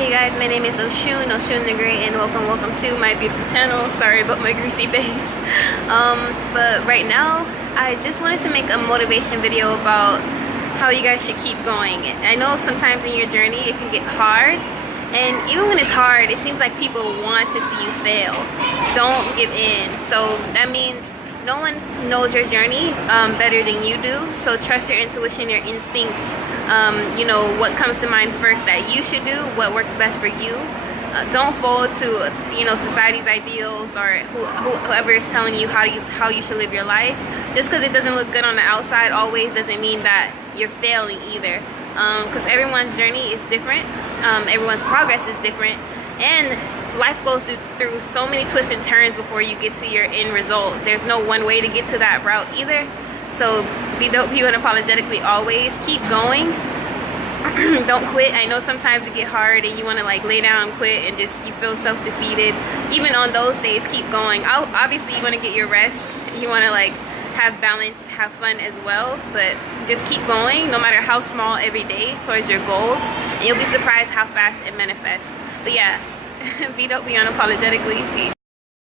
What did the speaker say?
Hey guys, my name is Oshun the Great, and welcome to my beautiful channel. Sorry about my greasy face. But right now, I just wanted to make a motivation video about how you guys should keep going. I know sometimes in your journey it can get hard, and even when it's hard, it seems like people want to see you fail. Don't give in. So that means no one knows your journey better than you do. So trust your intuition, your instincts. You know what comes to mind first that you should do, what works best for you. Don't fold to society's ideals or whoever is telling you how you should live your life. Just because it doesn't look good on the outside always doesn't mean that you're failing either. Because everyone's journey is different. Everyone's progress is different, and life goes through so many twists and turns before you get to your end result. There's no one way to get to that route either. So be dope, be unapologetically always. Keep going. Don't quit. I know sometimes it get hard and you want to like lay down and quit and just you feel self-defeated. Even on those days, keep going. Obviously you want to get your rest. You want to like have balance, have fun as well. But just keep going no matter how small every day towards your goals. And you'll be surprised how fast it manifests. But yeah, be dope, be unapologetically. Peace.